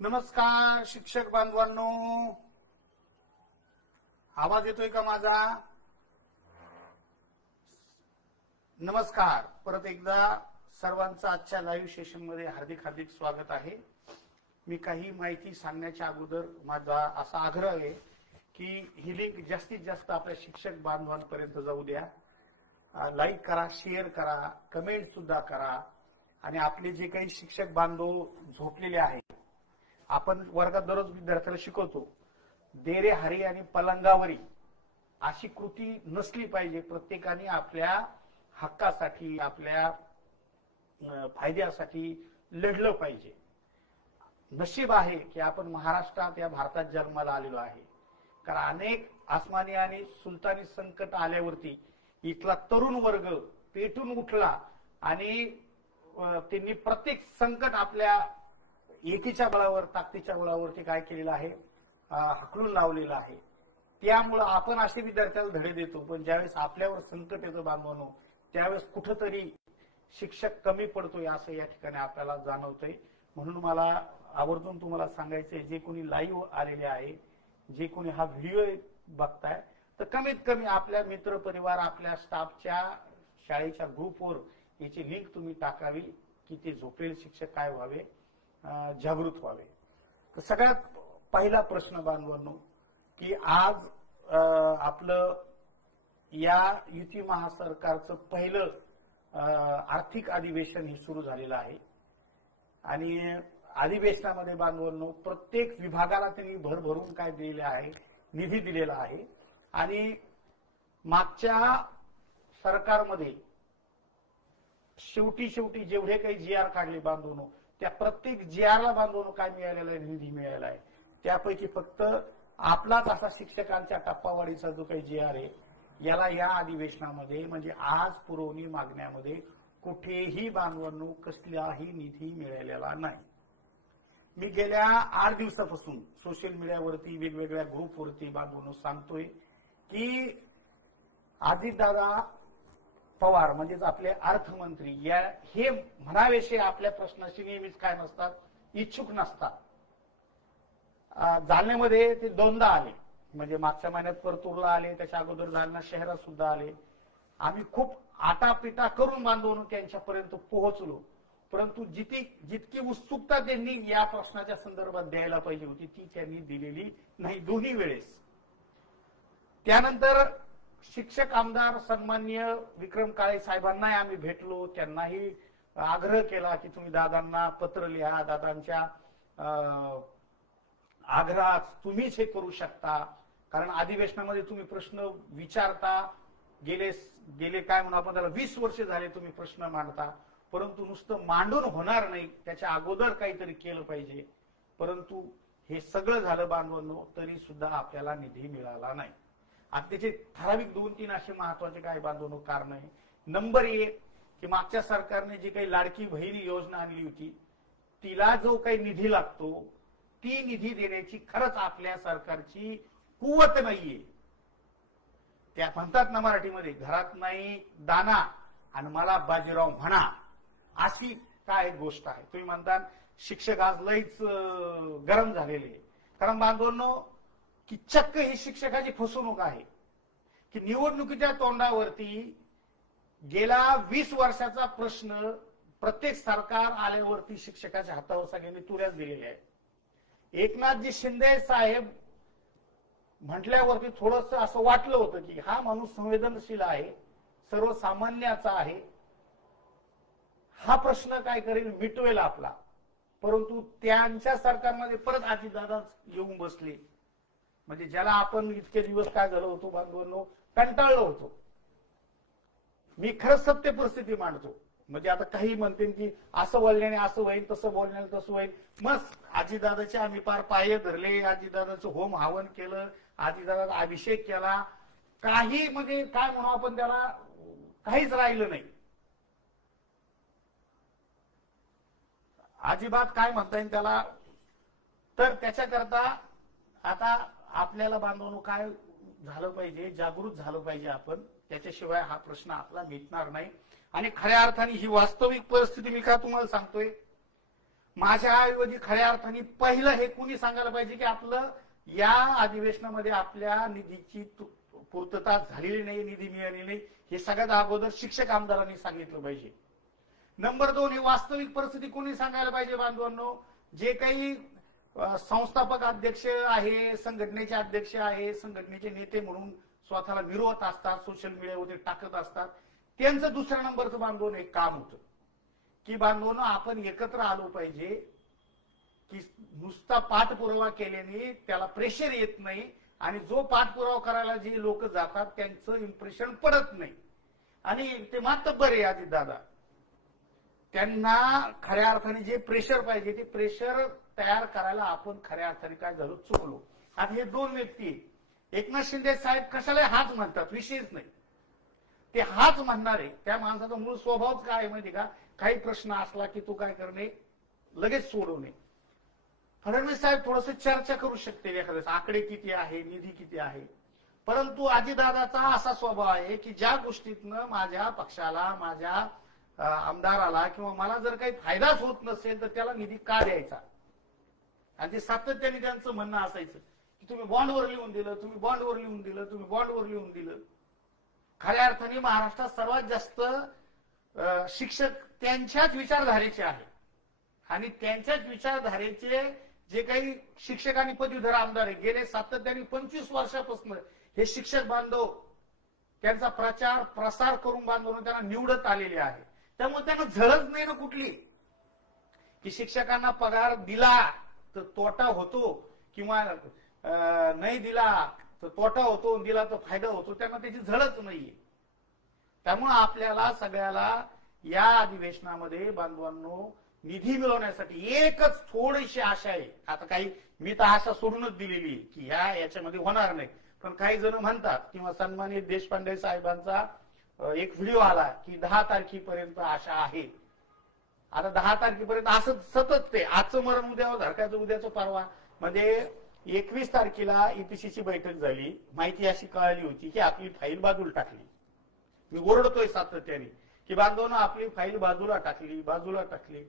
नमस्कार शिक्षक बांधवांनो, आवाज येतोय का माझा? नमस्कार. परत एकदा सर्वांचं आजच्या लाईव्ह सेशन मध्ये हार्दिक हार्दिक स्वागत आहे. मी काही माहिती सांगण्याच्या अगोदर माझा असा आग्रह आहे की ही लिंक जास्तीत जास्त आपल्या शिक्षक बांधवांपर्यंत जाऊ द्या. लाईक करा, शेअर करा, कमेंट सुद्धा करा. आणि आपले जे काही शिक्षक बांधव झोपलेले आहेत, आपण वर्गात दररोज विद्यार्थ्याला शिकवतो, देरे हरी आणि पलंगावरी अशी कृती नसली पाहिजे. प्रत्येकाने आपल्या हक्कासाठी, आपल्या फायद्यासाठी लढलं पाहिजे. नशीब आहे की आपण महाराष्ट्रात या भारतात जन्माला आलेलो आहे. कारण अनेक आसमानी आणि सुलतानी संकट आल्यावरती इथला तरुण वर्ग पेटून उठला आणि त्यांनी प्रत्येक संकट आपल्या एकीच्या बळावर, ताकदीच्या बळावरती काय केलेलं आहे, हकलून लावलेलं आहे. त्यामुळं आपण असे विद्यार्थ्याला धडे देतो, पण ज्यावेळेस आपल्यावर संकट येतं बांधवांनो, त्यावेळेस कुठंतरी शिक्षक कमी पडतोय असं या ठिकाणी आपल्याला जाणवतंय. म्हणून मला आवर्जून तुम्हाला सांगायचंय, जे कोणी लाईव्ह आलेले आहे, जे कोणी हा व्हिडिओ बघताय, तर कमीत कमी आपल्या मित्र परिवार, आपल्या स्टाफच्या शाळेच्या ग्रुपवर याची लिंक तुम्ही टाकावी की ते झोपलेले शिक्षक काय व्हावे, जागृत व्हावे. तर सगळ्यात पहिला प्रश्न बांधवांनो, की आज आपलं या युती महासरकारचं पहिलं आर्थिक अधिवेशन हे सुरू झालेलं आहे. आणि अधिवेशनामध्ये बांधवांनो प्रत्येक विभागाला त्यांनी भरभरून काय दिलेले आहे, निधी दिलेला आहे. आणि मागच्या सरकारमध्ये शेवटी जेवढे काही GR काढले बांधवनो, त्या प्रत्येक GRला बांधवनो काय मिळालेला आहे, निधी मिळालेला आहे. त्यापैकी फक्त आपलाच असा शिक्षकांच्या टप्पावाढीचा जो काही GR आहे, याला या अधिवेशनामध्ये म्हणजे आज पुरवणी मागण्यामध्ये कुठेही बांधवांनो कसलाही निधी मिळालेला नाही. मी गेल्या 8 दिवसापासून सोशल मीडियावरती, वेगवेगळ्या ग्रुपवरती बांधवांनो सांगतोय की अजितदादा पवार म्हणजेच आपले अर्थमंत्री हे म्हणावेशे आपल्या प्रश्नाशी नेहमीच काय नसतात, इच्छुक नसतात. जालन्यामध्ये ते 2दा आले, म्हणजे मागच्या महिन्यात परतूरला आले, त्याच्या अगोदर जालना शहरात सुद्धा आले. आम्ही खूप आटापिटा करून बांधवून त्यांच्यापर्यंत पोहोचलो, परंतु जितकी उत्सुकता त्यांनी या प्रश्नाच्या संदर्भात द्यायला पाहिजे होती ती त्यांनी दिलेली नाही दोन्ही वेळेस. त्यानंतर शिक्षक आमदार सन्माननीय विक्रम काळे साहेबांनाही आम्ही भेटलो, त्यांनाही आग्रह केला की तुम्ही दादांना पत्र लिहा, दादांच्या आग्रहात तुम्हीच हे करू शकता. कारण अधिवेशनामध्ये तुम्ही प्रश्न विचारता, गेले काय म्हणून आपण त्याला 20 वर्ष झाले तुम्ही प्रश्न मांडता, परंतु नुसतं मांडून होणार नाही, त्याच्या अगोदर काहीतरी केलं पाहिजे. परंतु हे सगळं झालं बांधवांनो, तरी सुद्धा आपल्याला निधी मिळाला नाही. आता त्याचे ठराविक 2-3 असे महत्वाचे काय बांधवणू कारण आहे. नंबर 1 की मागच्या सरकारने जी काही लाडकी बहिणी योजना आणली होती, तिला जो काही निधी लागतो ती निधी देण्याची खरंच आपल्या सरकारची कुवत नाहीये. त्या म्हणतात ना मराठीमध्ये, घरात नाही दाना आणि मला बाजीराव म्हणा, अशी काय गोष्ट आहे. तुम्ही म्हणता शिक्षक आज लईच गरम झालेले. कारण बांधवांनो की चक्क ही शिक्षकाची फसवणूक आहे की निवडणुकीच्या तोंडावरती गेला 20 वर्षाचा प्रश्न प्रत्येक सरकार आल्यावरती शिक्षकाच्या हातावर सगळ्यांनी तुऱ्याच दिलेल्या आहेत. एकनाथजी शिंदे साहेब म्हटल्यावरती थोडंसं असं वाटलं होतं की हा माणूस संवेदनशील आहे, सर्वसामान्याचा आहे, हा प्रश्न काय करेल, मिटवेल आपला. परंतु त्यांच्या सरकारमध्ये परत अजितदादा येऊन बसले. म्हणजे ज्याला आपण इतके दिवस काय झालं होतो बांधवांनो, कंटाळलो होतो. मी खरंच सत्य परिस्थिती मांडतो. म्हणजे आता काही म्हणते की असं बोलण्याने असं होईल, तसं बोलण्याने तसं होईल. मग अजितदादाचे आम्ही पार पाय धरले, अजितदादाचं होम हवन केलं, अजितदादाचा अभिषेक केला. काही म्हणजे काय म्हणू आपण त्याला, काहीच राहिलं नाही. अजिबात काय म्हणता येईल त्याला. तर त्याच्याकरता आता आपल्याला बांधवणू काय झालं पाहिजे, जागृत झालं पाहिजे आपण. त्याच्याशिवाय हा प्रश्न आपला मिटणार नाही. आणि खऱ्या अर्थाने ही वास्तविक परिस्थिती मी का तुम्हाला सांगतोय, माझ्या ऐवजी खऱ्या अर्थाने पहिलं हे कुणी सांगायला पाहिजे की आपलं या अधिवेशनामध्ये आपल्या निधीची पूर्तता झालेली नाही, निधी मिळालेली नाही, हे सगळ्यात अगोदर शिक्षक आमदारांनी सांगितलं पाहिजे. नंबर 2, ही वास्तविक परिस्थिती कोणी सांगायला पाहिजे बांधवांनो. जे काही संस्थापक अध्यक्ष आहे, संघटनेचे अध्यक्ष आहे, संघटनेचे नेते म्हणून स्वतःला मिरवत असतात, सोशल मीडियावरती टाकत असतात, त्यांचं दुसऱ्या नंबरचं बांधवून एक काम होतं की बांधवांनो आपण एकत्र आलो पाहिजे, की नुसता पाठपुरावा केल्याने त्याला प्रेशर येत नाही आणि जो पाठपुरावा करायला जे लोक जातात त्यांचं इम्प्रेशन पडत नाही. आणि ते मातब्बर आहे अजितदादा, त्यांना खऱ्या अर्थाने जे प्रेशर पाहिजे ते प्रेशर तयार करायला आपण खऱ्या अर्थाने काय झालो, चुकलो. आता हे 2 व्यक्ती, एकनाथ शिंदे साहेब कशाला हाच म्हणतात, विषयच नाही, ते हाच म्हणणार आहे. त्या माणसाचा मूळ स्वभावच काय आहे माहिती का, काही प्रश्न असला की तो काय करणे, लगेच सोडवणे. फडणवीस साहेब थोडस चर्चा करू शकते एखाद्याच, आकडे किती आहे, निधी किती आहे, परंतु अजितदादाचा असा स्वभाव आहे की ज्या गोष्टीतनं माझ्या पक्षाला, माझ्या आमदाराला किंवा मला जर काही फायदाच होत नसेल तर त्याला निधी का द्यायचा. आणि ते सातत्याने त्यांचं म्हणणं असायचं की तुम्ही बॉन्डवर लिहून दिलं, तुम्ही बॉन्डवर लिहून दिलं, तुम्ही बॉन्डवर लिहून दिलं. खऱ्या अर्थाने महाराष्ट्रात सर्वात जास्त शिक्षक त्यांच्याच विचारधारेचे आहे आणि त्यांच्याच विचारधारेचे जे काही शिक्षक आणि पदवीधर आमदार आहे, गेले सातत्याने 25 वर्षापासून हे शिक्षक बांधव त्यांचा प्रचार प्रसार करून बांधवून त्यांना निवडत आलेले आहे. त्यामुळे त्यांना झळच नाही ना कुठली की शिक्षकांना पगार दिला तर तोटा होतो किंवा नाही दिला तर तोटा होतो, दिला तर फायदा होतो, त्यांना त्याची झळच नाहीये. त्यामुळे आपल्याला सगळ्याला या अधिवेशनामध्ये बांधवांनो निधी मिळवण्यासाठी एकच थोडीशी आशा आहे. आता काही मी तर आशा सोडूनच दिलेली की याच्यामध्ये होणार नाही, पण काही जण म्हणतात किंवा सन्मानित देशपांडे साहेबांचा एक व्हिडिओ आला की 10 तारखेपर्यंत आशा आहे. आता 10 तारखेपर्यंत असं सतत ते आजचं मरण उद्यावर धरकायचं उद्याचं परवा. म्हणजे 21 तारखेला ईपीसीची बैठक झाली, माहिती अशी कळाली होती की आपली फाईल बाजूला टाकली. मी ओरडतोय सातत्याने की बांधवांनो आपली फाईल बाजूला टाकली.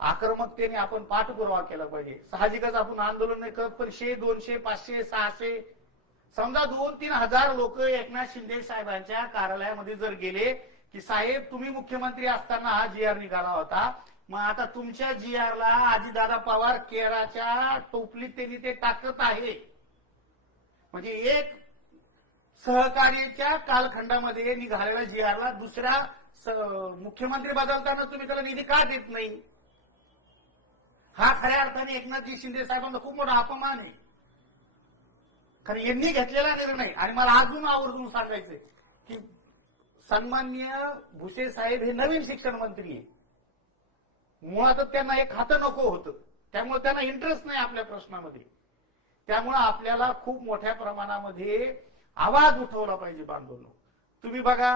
आक्रमकतेने आपण पाठपुरावा केला पाहिजे. साहजिकच आपण आंदोलन नाही करत, पण 100, 200, 500, 600 समजा 2-3 हजार लोक एकनाथ शिंदे साहेबांच्या कार्यालयामध्ये जर गेले की साहेब तुम्ही मुख्यमंत्री असताना हा GR निघाला होता, मग आता तुमच्या GRला अजितदादा पवार केराच्या टोपलीत त्यांनी ते टाकत आहे. म्हणजे एक सहकार्याच्या कालखंडामध्ये निघालेल्या GRला दुसऱ्या मुख्यमंत्री बदलताना तुम्ही त्याला निधी का देत नाही. हा खऱ्या अर्थाने एकनाथजी शिंदे साहेबांचा खूप मोठा अपमान आहे. कारण यांनी घेतलेला निर्णय. आणि मला अजून आवर्जून सांगायचंय की सन्माननीय भुसे साहेब हे नवीन शिक्षण मंत्री आहे. मुळातच त्यांना एक खातं नको होतं, त्यामुळे त्यांना इंटरेस्ट नाही आपल्या प्रश्नामध्ये. त्यामुळे आपल्याला खूप मोठ्या प्रमाणामध्ये आवाज उठवला पाहिजे बांधवांनो. तुम्ही बघा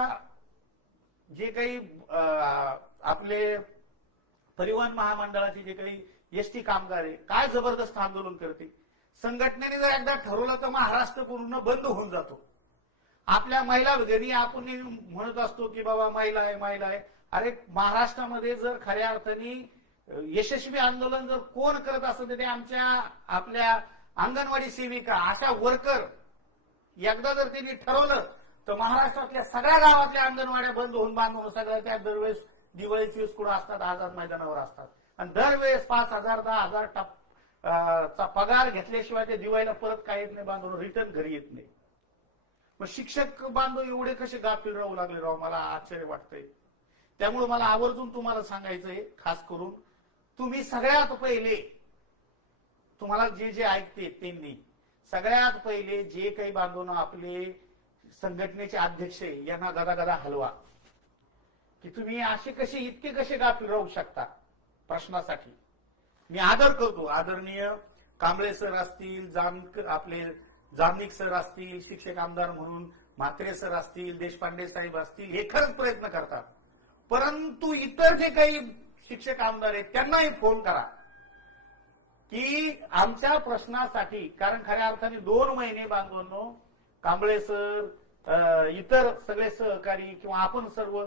जे काही आपले परिवहन महामंडळाचे जे काही एसटी कामगार आहे, काय जबरदस्त आंदोलन करते. संघटनेने जर एकदा ठरवलं तर महाराष्ट्र पूर्ण बंद होऊन जातो. आपल्या महिला भगिनी आपण म्हणत असतो की बाबा महिला आहे. अरे महाराष्ट्रामध्ये जर खऱ्या अर्थाने यशस्वी आंदोलन जर कोण करत असेल तर ते आपल्या अंगणवाडी सेविका, अशा वर्कर. एकदा जर त्यांनी ठरवलं तर महाराष्ट्रातल्या सगळ्या गावातल्या अंगणवाड्या बंद होऊन बांधून सगळ्या त्या दरवेळेस दिवाळीची कुठं असतात, आझाद मैदानावर असतात. आणि दरवेळेस 5,000 10,000 चा पगार घेतल्याशिवाय ते दिवाळीला परत काय येत नाही, बांधून रिटर्न घरी येत नाही. मग शिक्षक बांधव एवढे कसे गाफील राहू लागले राव, मला आश्चर्य वाटतंय. त्यामुळे मला आवर्जून तुम्हाला सांगायचंय, खास करून तुम्ही सगळ्यात पहिले, तुम्हाला जे ऐकते त्यांनी सगळ्यात पहिले जे काही बांधवून आपले संघटनेचे अध्यक्ष यांना गदा हलवा की तुम्ही इतके कसे गाफील राहू शकता प्रश्नासाठी. मी आदर करतो, आदरणीय कांबळे सर असतील, आपले जामनिक सर असतील, शिक्षक आमदार म्हणून म्हात्रे सर असतील, देशपांडे साहेब असतील, हे खरंच प्रयत्न करतात. परंतु इतर जे काही शिक्षक आमदार आहेत त्यांनाही फोन करा की आमच्या प्रश्नासाठी. कारण खऱ्या अर्थाने 2 महिने बांधवांनो कांबळे सर, इतर सगळे सहकारी किंवा आपण सर्व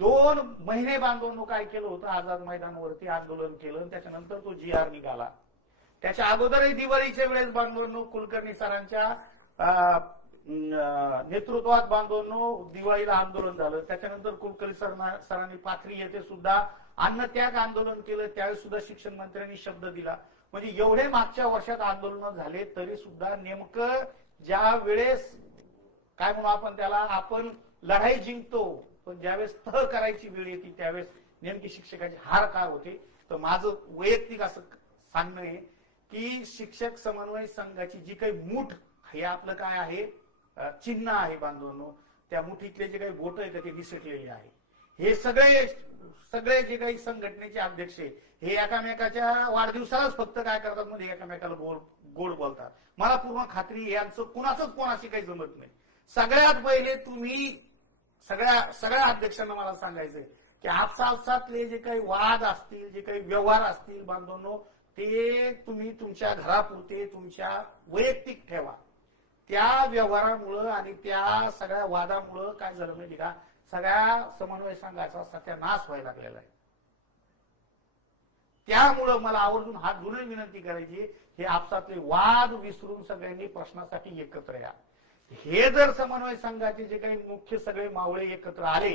2 महिने बांधवांनो काय केलं होतं, आझाद मैदानावरती आंदोलन केलं, त्याच्यानंतर तो GR निघाला. त्याच्या अगोदरही दिवाळीच्या वेळेस बांधवांनो कुलकर्णी सरांच्या नेतृत्वात बांधवांनो दिवाळीला आंदोलन झालं. त्याच्यानंतर कुलकर्णी सरांनी पाथरी येथे सुद्धा अन्नत्याग आंदोलन केलं, त्यावेळेस सुद्धा शिक्षण मंत्र्यांनी शब्द दिला. म्हणजे एवढे मागच्या वर्षात आंदोलन झाले तरी सुद्धा नेमकं ज्या वेळेस काय म्हणू आपण त्याला, आपण लढाई जिंकतो पण ज्यावेळेस तह करायची वेळ येते त्यावेळेस नेमकी शिक्षकाची हार काय होते. तर माझं वैयक्तिक असं सांगणं आहे की शिक्षक समन्वय संघाची जी काही मूठ हे आपलं काय आहे, चिन्ह आहे बांधवांनो, त्या मुठीतले जे काही बोट आहे ते निसटलेले आहे. हे सगळे जे काही संघटनेचे अध्यक्ष आहे हे एकामेकाच्या वाढदिवसालाच फक्त काय करतात म्हणजे एकामेकाला गोड बोलतात. मला पूर्ण खात्री यांचं कुणाचंच कोणाशी काही जमत नाही. सगळ्यात पहिले तुम्ही सगळ्या अध्यक्षांना मला सांगायचंय की आपसातले जे काही वाद असतील, जे काही व्यवहार असतील बांधवांनो, ते तुम्ही तुमच्या घरापुरते तुमच्या वैयक्तिक ठेवा. त्या व्यवहारामुळं आणि त्या सगळ्या वादामुळं काय झालं माहिती का, सगळ्या समन्वय संघाचा सत्यानाश व्हायला लागलेला आहे. त्यामुळं मला आवर्जून हात जोडून विनंती करायची, हे आपसातले वाद विसरून सगळ्यांनी प्रश्नासाठी एकत्र या. हे जर समन्वय संघाचे जे काही मुख्य सगळे मावळे एकत्र आले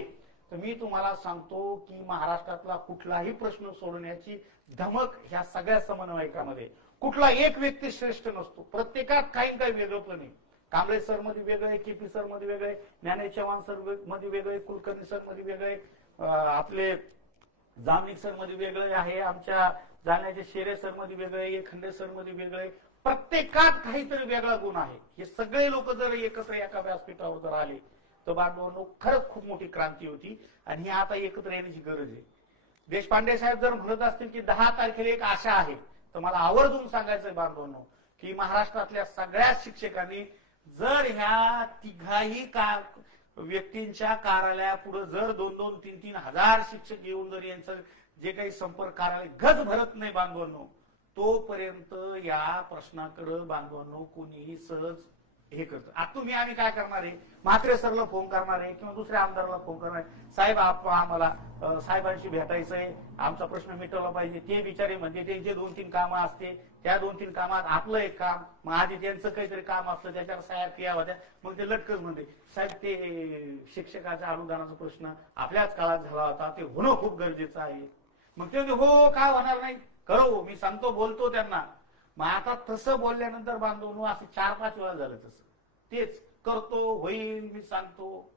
तर मी तुम्हाला सांगतो की महाराष्ट्रातला कुठलाही प्रश्न सोडवण्याची धमक ह्या सगळ्या समन्वयकामध्ये. कुठला एक व्यक्ती श्रेष्ठ नसतो, प्रत्येकात काही काही वेगळंपण आहे. कांबळे सर मध्ये वेगळे, केपी सर मध्ये वेगळे, ज्ञानेश चव्हाण सर मध्ये वेगळे, कुलकर्णी सर मध्ये वेगळे, आपले जामनिक सर मध्ये वेगळे आहे, आमच्या जाण्याचे शेरे सर मध्ये वेगळे, खंडे सर मध्ये वेगळे. प्रत्येकात काहीतरी वेगळा गुण आहे. हे सगळे लोक जर एकत्र एका व्यासपीठावर जर आले तर बांधवांनो खरंच खूप मोठी क्रांती होती आणि ही आता एकत्र येण्याची गरज आहे. देशपांडे साहेब जर म्हणत असतील की 10 तारखेला एक आशा आहे, तर मला आवर्जून सांगायचंय बांधवांनो की महाराष्ट्रातल्या सगळ्या शिक्षकांनी जर ह्या तिघाही व्यक्तींच्या कार्यालयापुढे जर 2-2, 3-3 हजार शिक्षक येऊन जर यांचं जे काही संपर्क कार्यालय गज भरत नाही बांधवांनो, तोपर्यंत या प्रश्नाकडे बांधवांनो कोणीही सहज हे करतं. आता तुम्ही आम्ही काय करणार आहे, म्हात्रे सरला फोन करणार आहे किंवा दुसऱ्या आमदाराला फोन करणार आहे, साहेब आम्हाला साहेबांशी भेटायचंय, आमचा प्रश्न मिटवला पाहिजे. ते बिचारे म्हणजे त्यांचे 2-3 कामं असते, त्या 2-3 कामात आपलं एक काम, मग आधी त्यांचं काहीतरी काम असतं त्याच्यावर सह्या क्रिया होत्या, मग ते लटकच म्हणते साहेब ते शिक्षकाच्या अनुदानाचा प्रश्न आपल्याच काळात झाला होता, ते होणं खूप गरजेचं आहे. मग ते हो काय होणार नाही, करो, मी सांगतो, बोलतो त्यांना. मग आता तसं बोलल्यानंतर बांधवनो असं 4-5 वेळा झालं तसं, तेच करतो, होईल, मी सांगतो.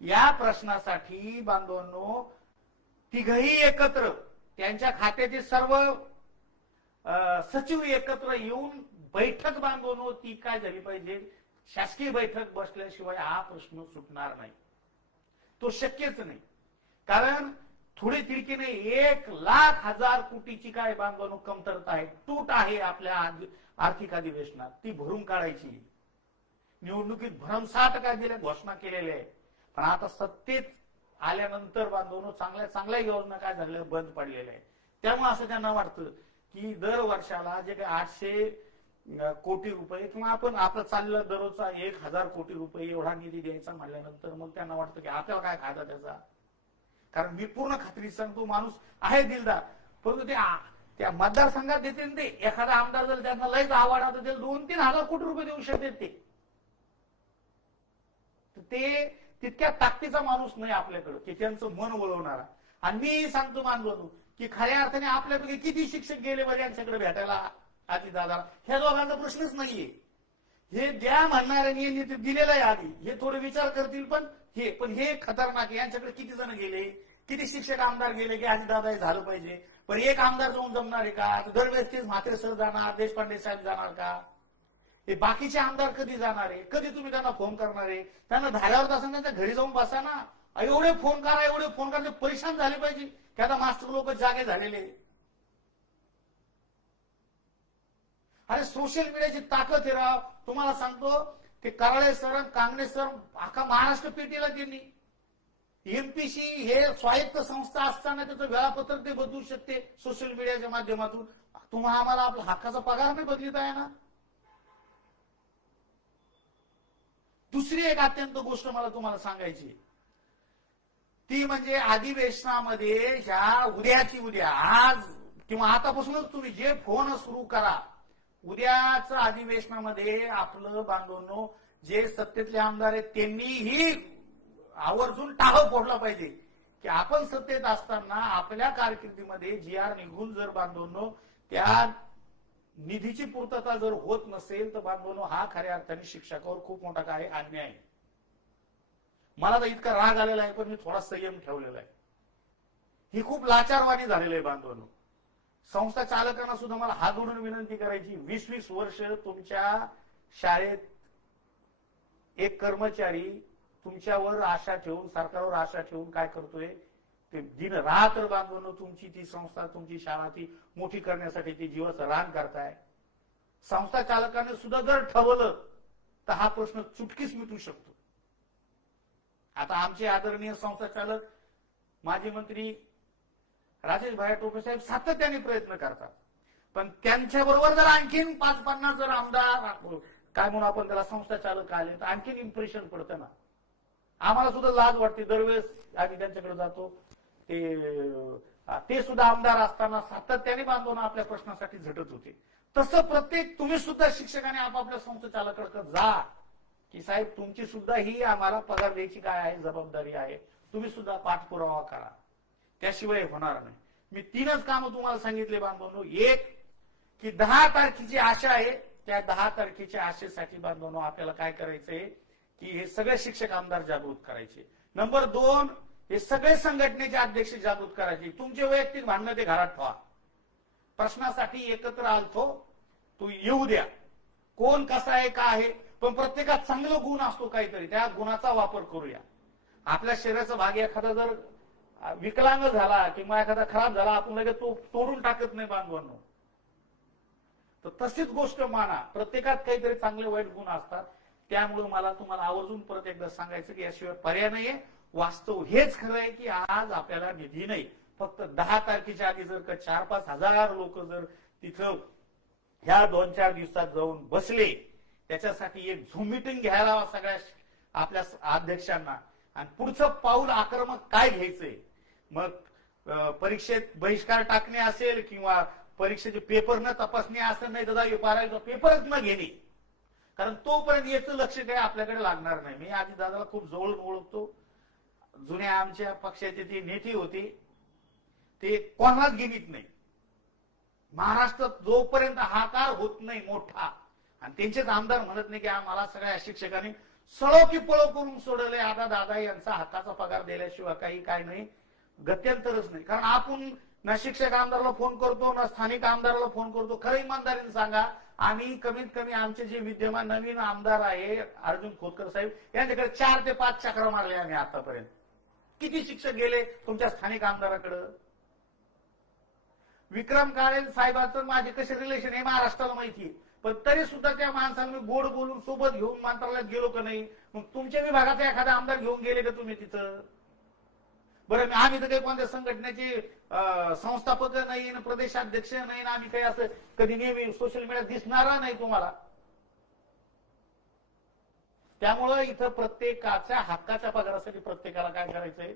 या प्रश्नासाठी बांधवांनो तिघही एकत्र, त्यांच्या खात्याचे सर्व सचिव एकत्र येऊन बैठक बांधवांनो ती काय झाली पाहिजे, शासकीय बैठक बसल्याशिवाय हा प्रश्न सुटणार नाही, तो शक्यच नाही. कारण थोडी तिरकी नाही, 1,00,000 कोटीची काय बांधवांनो कमतरता आहे, तूट आहे आपल्या आर्थिक अधिवेशनात, ती भरून काढायची. निवडणुकीत भरमसाठ काय दिल्या घोषणा केलेल्या आहे, पण आता सत्तेत आल्यानंतर बांधवांनो चांगल्या चांगल्या योजना काय झालेल्या बंद पडलेल्या आहेत. त्यामुळे असं त्यांना वाटतं की दर वर्षाला जे काही 800 कोटी रुपये किंवा आपण आपलं चाललं दररोजचा 1,000 कोटी रुपये एवढा निधी द्यायचा म्हणल्यानंतर मग त्यांना वाटतं की आपल्याला काय फायदा त्याचा. कारण मी पूर्ण खात्री सांगतो, माणूस आहे दिलदार, परंतु त्या मतदारसंघात देतील ते एखादा आमदार जर त्यांना लयच आवडा तर 2-3 हजार कोटी रुपये देऊ शकते. ते तितक्या ताकदीचा माणूस नाही आपल्याकडे की त्यांचं मन वळवणारा. आणि मी सांगतो बांधवांनो की खऱ्या अर्थाने आपल्यापैकी किती शिक्षक गेले बरे यांच्याकडे भेटायला आधी दादा, ह्या दोघांचा प्रश्नच नाहीये. हे द्या म्हणणाऱ्यांनी दिलेलं आहे आधी, हे थोडे विचार करतील, पण हे खतरनाक आहे. यांच्याकडे किती जण गेले, किती शिक्षक आमदार गेले की आधी दादा हे झालं पाहिजे, पण एक आमदार जाऊन जमणार आहे का? दरवेळेस तेच म्हात्रे सर जाणार, देशपांडे साहेब जाणार का? हे बाकीचे आमदार कधी जाणार आहे, कधी तुम्ही त्यांना फोन करणार आहे? त्यांना धाऱ्यावर असं त्यांच्या घरी जाऊन बसा ना, एवढे फोन करा, ते परेशान झाले पाहिजे की आता मास्टर लोक जागे झालेले. अरे सोशल मीडियाची ताकद आहे राव. तुम्हाला सांगतो ते कराळे सर, कांगणे सर अख्खा महाराष्ट्र पेटीला त्यांनी. एमपीसी हे स्वायत्त संस्था असताना त्याचं वेळापत्रक ते बदलू शकते सोशल मीडियाच्या माध्यमातून. तुम्हाला आम्हाला आपला हक्काचा पगार नाही बदलित आहे ना. दुसरी एक अत्यंत गोष्ट मला तुम्हाला सांगायची, ती म्हणजे अधिवेशनामध्ये ह्या उद्याची उद्या आज किंवा आतापासूनच तुम्ही जे फोन सुरू करा, उद्याच अधिवेशनामध्ये आपलं बांधवनो जे सत्तेतले आमदार आहेत त्यांनीही आवर्जून टाळं फोडला पाहिजे की आपण सत्तेत असताना आपल्या कारकिर्दीमध्ये जी आर निघून जर बांधवनो त्या निधीची पूर्तता जर होत नसेल तर बांधवनो हा खऱ्या अर्थाने शिक्षकावर खूप मोठा काय अन्याय आहे. मला तर इतका राग आलेला आहे पण मी थोडा संयम ठेवलेला आहे. ही खूप लाचारवाणी झालेली आहे बांधवनो. संस्था चालकांना सुद्धा मला हात जोडून विनंती करायची, 20-20 वर्ष तुमच्या शाळेत एक कर्मचारी तुमच्यावर आशा ठेवून सरकारवर आशा ठेवून काय करतोय ते दिन रात्र बांधून तुमची ती संस्था तुमची शाळा ती मोठी करण्यासाठी ती जीवाचं रान करताय. संस्था चालकांनी सुद्धा जर ठरवलं तर हा प्रश्न चुटकीच मिटू शकतो. आता आमचे आदरणीय संस्था चालक माजी मंत्री राजेश भाई टोपे साहेब सातत्याने प्रयत्न करतात, पण त्यांच्याबरोबर जर आणखीन 5-50 जर आमदार काय म्हणून आपण त्याला संस्था चालक आले तर आणखीन इम्प्रेशन पडतं ना. आम्हाला सुद्धा लाज वाटते दरवेळेस आम्ही त्यांच्याकडे जातो. ते सुद्धा आमदार असताना सातत्याने बांधून आपल्या प्रश्नासाठी झटत होते. तसं प्रत्येक तुम्ही सुद्धा शिक्षकांनी आपापल्या संस्था चालकाकडे जा की साहेब तुमची सुद्धा ही आम्हाला पगार द्यायची काय आहे जबाबदारी आहे, तुम्ही सुद्धा पाठपुरावा करा, त्याशिवाय होणार नाही. मी 3च कामं तुम्हाला सांगितले बांधवांनो. एक की 10 तारखेची आशा आहे, त्या 10 तारखेच्या आशेसाठी बांधवांनो आपल्याला काय करायचंय की हे सगळे शिक्षक आमदार जागृत करायचे. नंबर 2 हे सगळे संघटनेचे अध्यक्ष जागृत करायचे. तुमचे वैयक्तिक भांडणं ते घरात ठेवा. प्रश्नासाठी एकत्र आलतो तू येऊ द्या, कोण कसा आहे का आहे, पण प्रत्येकात चांगलं गुण असतो काहीतरी, त्या गुणाचा वापर करूया. आपल्या शरीराचा भाग एखादा जर विकलांग झाला किंवा एखादा खराब झाला आपण लगेच तो तोडून टाकत नाही बांधवांनो. तर तशीच गोष्ट माना, प्रत्येकात काहीतरी चांगले वाईट गुण असतात. त्यामुळे मला तुम्हाला आवर्जून परत एकदा सांगायचं की याशिवाय पर्याय नाहीये. वास्तव हेच खरं आहे की आज आपल्याला निधी नाही, फक्त 10 तारखेच्या आधी जर का 4-5 हजार लोक जर तिथं ह्या 2-4 दिवसात जाऊन बसले, त्याच्यासाठी एक झूम मिटिंग घ्यायला हवा सगळ्या आपल्या अध्यक्षांना आणि पुढचं पाऊल आक्रमक काय घ्यायचंय. मग परीक्षेत बहिष्कार टाकणे असेल किंवा परीक्षेचे पेपर न तपासणे असं नाही तर 12वीचा पेपरच न घेणे, कारण तोपर्यंत याचं लक्ष काही आपल्याकडे लागणार नाही. मी आधी दादाला खूप जवळून ओळखतो. जुन्या आमच्या पक्षाचे ते नेते होते, ते कोणालाच गिनीत नाही. महाराष्ट्रात जोपर्यंत हाकार होत नाही मोठा आणि त्यांचेच आमदार म्हणत नाही की आम्हाला सगळ्या शिक्षकांनी सळो की पळो करून सोडले, आता दादा यांचा हक्काचा पगार दिल्याशिवाय काही काय नाही, गत्यंतरच नाही. कारण आपण ना शिक्षक आमदाराला फोन करतो ना स्थानिक आमदाराला फोन करतो. खरं इमानदारीने सांगा, आम्ही कमीत कमी आमचे जे विद्यमान नवीन आमदार आहे अर्जुन खोतकर साहेब यांच्याकडे 4 ते 5 चक्र मारले आम्ही आतापर्यंत. किती शिक्षक गेले तुमच्या स्थानिक आमदाराकडे? विक्रम काळे साहेबांचं माझे कसे रिलेशन हे महाराष्ट्राला माहिती आहे, पण तरी सुद्धा त्या माणसांनी गोड बोलून सोबत घेऊन मंत्रालयात गेलो का नाही? मग तुमच्या विभागाचा एखादा आमदार घेऊन गेले का तुम्ही तिथं? बरं, आम्ही तर काही कोणत्या संघटनेचे संस्थापक नाही, प्रदेशाध्यक्ष नाही, आम्ही काही असं कधी नेहमी सोशल मीडियात दिसणार नाही तुम्हाला. त्यामुळं इथं प्रत्येकाच्या हक्काच्या पगारासाठी प्रत्येकाला काय करायचंय,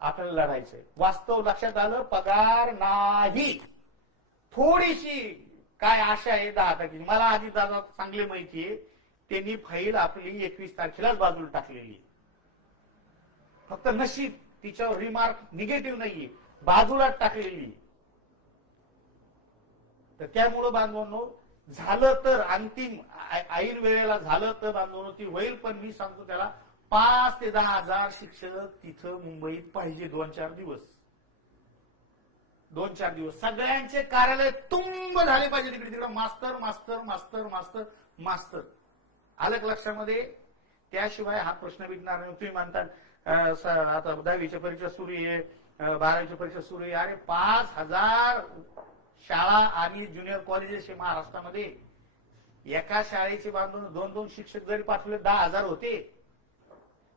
आपल्याला लढायचंय. वास्तव लक्षात आलं, पगार नाही. थोडीशी काय आशा आहे 10 तारखेची. मला आधी दादा चांगली माहिती आहे, त्यांनी फाईल आपली 21 तारखेलाच बाजूला टाकलेली. फक्त नशीब तिच्यावर रिमार्क निगेटिव्ह नाहीये, बाजूलाच टाकलेली. तर त्यामुळं बांधवांनो झालं तर अंतिम ऐन वेळेला झालं तर बांधवांनो ती होईल, पण मी सांगतो त्याला 5 ते 10 हजार शिक्षक तिथं मुंबईत पाहिजे. 2-4 दिवस 2-4 दिवस सगळ्यांचे कार्यालय तुंब झाले पाहिजे. तिकडे मास्तर मास्तर मास्तर मास्तर मास्तर आलं लक्षामध्ये. त्याशिवाय हा प्रश्न मिटणार नाही. तुम्ही म्हणतात आता 10वीची परीक्षा सुरू आहे, 12वीची परीक्षा सुरू आहे. अरे 5000 शाळा आणि ज्युनियर कॉलेजेस महाराष्ट्रामध्ये, एका शाळेचे बांधून 2-2 शिक्षक जरी पाठवले 10,000 होते.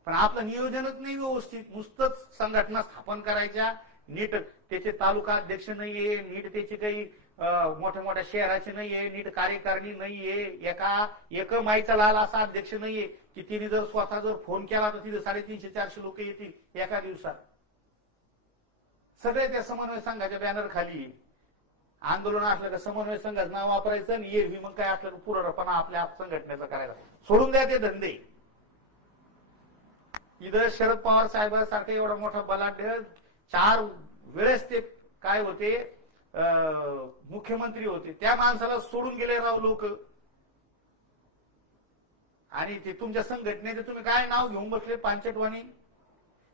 पण आपलं नियोजनच नाही व्यवस्थित. नुसतंच संघटना स्थापन करायच्या, नीट त्याचे तालुका अध्यक्ष नाहीये, नीट त्याचे काही मोठ्या मोठ्या शहराचे नाहीये, नीट कार्यकारिणी नाहीये, एक माईचा लाल असा अध्यक्ष नाहीये की तिने जर स्वतः जर फोन केला तर तिथे 350-400 लोक येतील एका दिवसात. सगळे त्या समन्वय संघाच्या बॅनर खाली आंदोलन असलं का समन्वय संघाचं नाव वापरायचं आणि ये मग काय असलं पुरवठापणा आपल्या संघटनेचा करायचा. सोडून द्या ते धंदे. इथं शरद पवार साहेबांसारखं एवढा मोठा बलाढ्य 4 वेळेस ते काय होते मुख्यमंत्री होते, त्या माणसाला सोडून गेले राव लोक. आणि ते तुमच्या संघटनेचे तुम्ही काय नाव घेऊन बसले पांचटवाणी.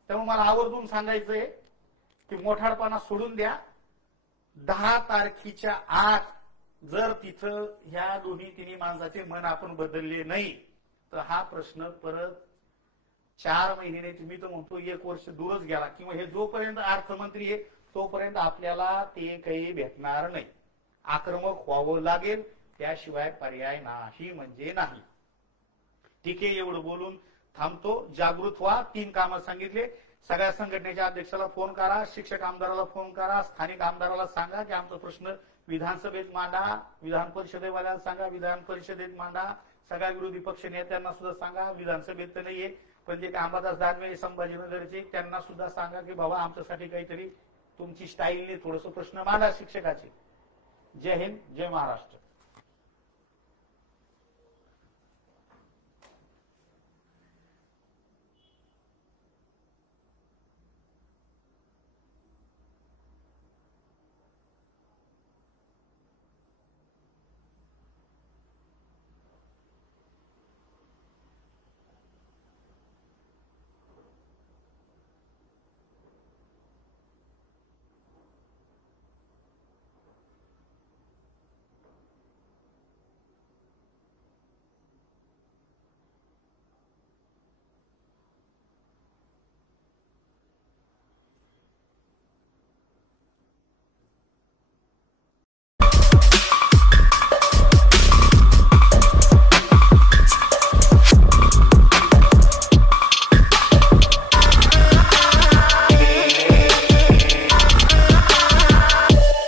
त्यामुळे मला आवर्जून सांगायचंय की मोठाडपणा सोडून द्या. 10 तारखेच्या आत जर तिथं ह्या दोन्ही माणसाचे मन आपण बदलले नाही तर हा प्रश्न परत 4 महिने, मी तर म्हणतो 1 वर्ष दूरच गेला, किंवा हे जोपर्यंत अर्थमंत्री आहे तोपर्यंत आपल्याला ते काही भेटणार नाही. आक्रमक व्हावं लागेल, त्याशिवाय पर्याय नाही म्हणजे नाही. ठीक आहे, एवढं बोलून थांबतो. जागृत व्हा. 3 कामं सांगितले. सगळ्या संघटनेच्या अध्यक्षाला फोन करा, शिक्षक आमदाराला फोन करा, स्थानिक आमदाराला सांगा की आमचा प्रश्न विधानसभेत मांडा, विधान परिषदेवाल्याला सांगा विधान परिषदेत मांडा, सगळ्या विरोधी पक्ष नेत्यांना सुद्धा सांगा, विधानसभेत तर नाहीये पण जे अंबादास दानवे संभाजीनगरचे त्यांना सुद्धा सांगा की बाबा आमच्यासाठी काहीतरी तुमची स्टाईलने थोडस प्रश्न मांडा शिक्षकाचे. जय हिंद, जय महाराष्ट्र.